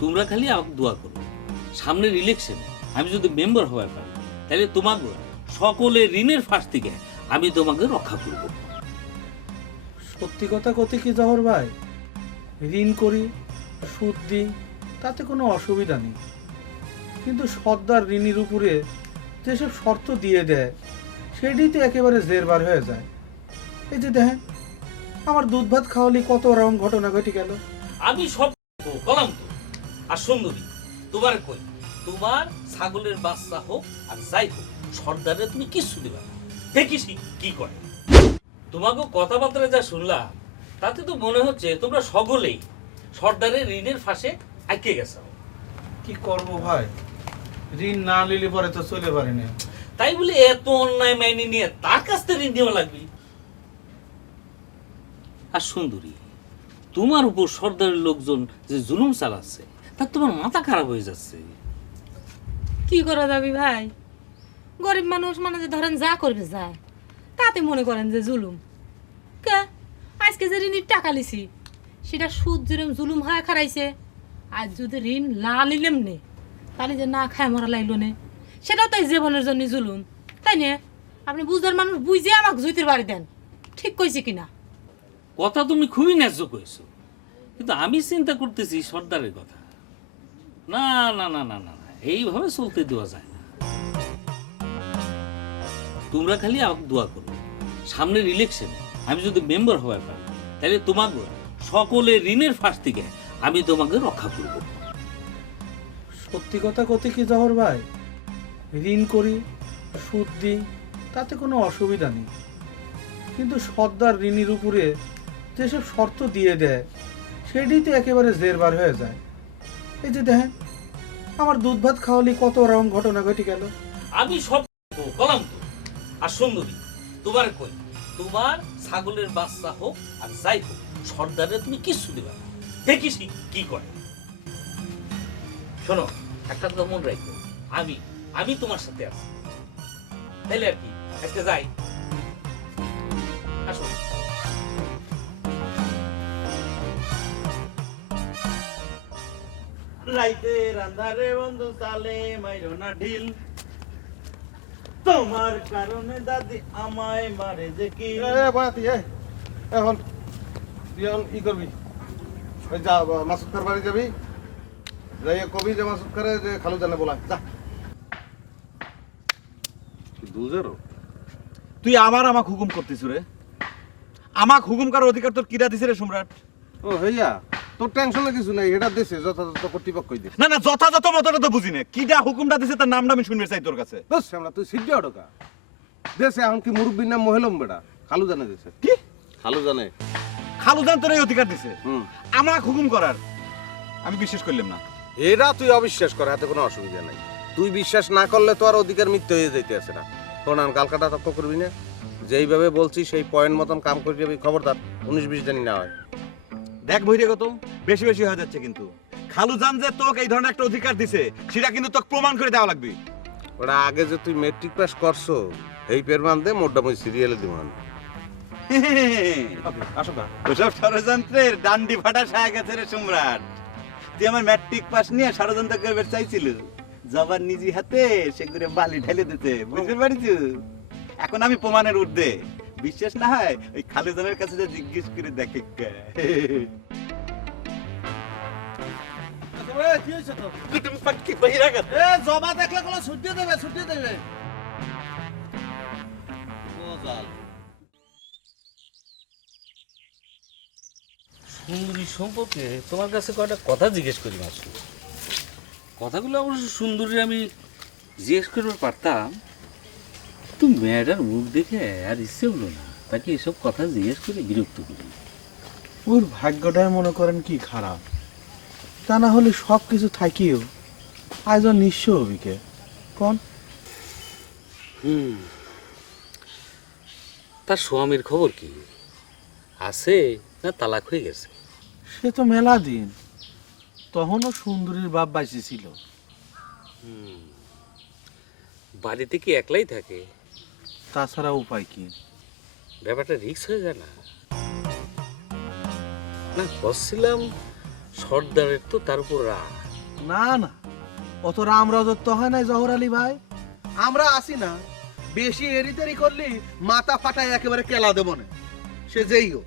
তোমরা খালি আমাকে দোয়া করো। সামনের ইলেকশনে আমি যদি মেম্বার হওয়ার পারি তাহলে তোমাকে সকলে ঋণের ফাঁস থেকে আমি তোমাকে রক্ষা করব। সত্যি কথা কতে কি জহর ভাই? ঋণ করি সুদ দিই তাতে কোনো অসুবিধা নেই। কিন্তু সর্দার ঋণের উপরে যেসব শর্ত দিয়ে দেয় সেটাই তো একেবারে জেরবার হয়ে যায়। এই যে দেখেন আমার দুধ ভাত খাওয়ালি কত রকম ঘটনা ঘটে গেল। আমি সব বললাম তো। আর সুন্দরী। তোমার কই? তোমার ছাগলের বাচ্চা হোক আর যাই হোক সর্দারে তুমি কিচ্ছু দিবা না। দেখিস কি- করে। তোমাকে কথাবার্তা যা শুনলাম তাতে তো মনে হচ্ছে তোমরা সকলেই সর্দারের ঋণের ফাঁসে আটকে গেছো। কি করব ভাই? ঋণ না নিলে পরে তো চলে পারে না। তাই বলে এত অন্যায় মাইনে নিয়ে তার কাছ থেকে ঋণ দেওয়া লাগবে? আর সুন্দরী তোমার উপর সর্দারের লোকজন যে জুলুম চালাচ্ছে তা তোমার মাথা খারাপ হয়ে যাচ্ছে। কি করা যাবে ভাই? গরিব মানুষ মানে যে ধরেন যা করবে যায়। তাতে মনে করেন যে জুলুম। কে? আজকে যে ঋণের টাকা লিছি সেটা সুদ যেরম জুলুম হয় খারাইছে আর যদি ঋণ না নিলেম নে তাহলে যে না খায় মরা লাগল নে। সেটাও তাই জীবনের জন্য জুলুম তাই নে? আপনি বুঝদার মানুষ বুঝে আমাকে জুতির বাড়ি দেন ঠিক কইছি কিনা? কথা তুমি খুবই ন্যায্য কইছো। কিন্তু আমি চিন্তা করতেছি সর্দারের কথা। না না না না না এইভাবে চলতে দেওয়া যায় না। তোমরা খালি দোয়া করো। সামনের আমি যদি মেম্বার হওয়ার পারি, তাহলে তোমাকে সকলে ঋণের ফাঁস থেকে আমি তোমাকে রক্ষা করব। সত্যি কথা কতে কি, জহর ভাই? ঋণ করি, সুদ দিই, তাতে কোনো অসুবিধা নেই। কিন্তু সর্দার ঋণের উপরে যেসব শর্ত দিয়ে দেয়, সেটাই তো একেবারে জেরবার হয়ে যায়। এই যে দেখেন, আমার দুধ ভাত খাওয়ালি কত রকম ঘটনা ঘটে গেল। আমি সব বললাম তো। আর সুন্দরী, তোমার কই? তোমার ছাগলের বাচ্চা হোক আর যাই হোক সর্দারে তুমি কিচ্ছু দিবা দেখিস কি- করে। শোনো, একটা কথা মনে রাখো। আমি আমি তোমার সাথে আছি। তাইলে আর কি, আজকে যাই। রাইতে রান্ধারে বন্ধু তালে মাইরো না ঢিল। তোমার কারণে দাদি আমায় মারে যে কি। বাতি এখন তুই এখন ই করবি। ওই যা মাসুদ বাড়ি যাবি। যাই কবি যে মাসুদ যে খালু জানে বলা। যা। দুজেরও? তুই আমার আমাক হুকুম করতিস রে। আমাক হুকুম করার অধিকার তোর কিরা দিছে রে সম্রাট? ও হইয়া? তোর টেনশনে কিছু নাই এটা দেশে যথাযথ কর্তৃপক্ষই দিছে। না না যথাযথ মতটা তো বুঝি না কিডা হুকুমটা দিছে তার নামটা আমি শুনবে চাই তোর কাছে। বস শ্যামলা তুই সিদ্ধি অটকা দেশে এখন কি মুরব্বীর নাম মহিলম বেটা খালু জানে দেশে কি? খালু জানে খালু জান তোর এই অধিকার দিছে? হুম। আমাক হুকুম করার। আমি বিশ্বাস করলাম না। এরা তুই অবিশ্বাস কর হাতে কোনো অসুবিধা নাই। তুই বিশ্বাস না করলে তো আর অধিকার মৃত্যু হয়ে যাইতে আছে না। তোর নাম কালকাটা তক্ক করবি না? যেইভাবে বলছি সেই পয়েন্ট মতন কাম করে খবরদার। উনিশ বিশ জানি না হয়। দেখ বইরে কত বেশি বেশি হয়ে যাচ্ছে কিন্তু। খালু জান যে তোকে এই ধরনের একটা অধিকার দিছে সেটা কিন্তু তোকে প্রমাণ করে দেওয়া লাগবে। ওটা আগে যে তুই মেট্রিক পাস করছ এই পের মান দে মোটামুটি সিরিয়ালে দিমান। আসো কা ওসব ষড়যন্ত্রের ডান্ডি ফাটা সায়া গেছে রে সম্রাট। তুই আমার ম্যাট্রিক পাস নিয়ে ষড়যন্ত্র করবে চাইছিল। জবার নিজি হাতে সে করে বালি ঢেলে দিতে। বুঝতে পারিস এখন আমি প্রমাণের ঊর্ধ্বে। বিশ্বাস না হয়? ওই খালুজনের কাছে যে জিজ্ঞেস করে দেখে। দেখলে কোনো ছুটি দেবে ছুটি দেবে। সুন্দরী সম্পর্কে তোমার কাছে কয়টা কথা জিজ্ঞেস করি মাসু কথাগুলো অবশ্য সুন্দরীর আমি জিজ্ঞেস করবার পারতাম তো মেয়েটার মুখ দেখে আর ইচ্ছে হলো না। তাকে এসব কথা জিজ্ঞেস করে বিরক্ত করি। ওর ভাগ্যটাই মনে করেন কি খারাপ। তা না হলে সব কিছু থাকিও। আয়োজন নিঃস্ব হবিকে কোন? হুম। তার স্বামীর খবর কি? আছে না তালাক হয়ে গেছে? সে তো মেলা দিন। তখনও সুন্দরীর বাপ বাইসে ছিল বাড়িতে কি একলাই থাকে? তাছাড়া উপায় কি? ব্যাপারটা রিক্স হয়ে যায় না। না বসছিলাম সর্দারের তো তার উপর রাগ। না না অত রাম রাজত্ব হয় নাই জহর আলী ভাই। আমরা আসি না বেশি এরিতেরি করলি মাথা ফাটায় একেবারে কেলা দেবো না সে যেই হোক।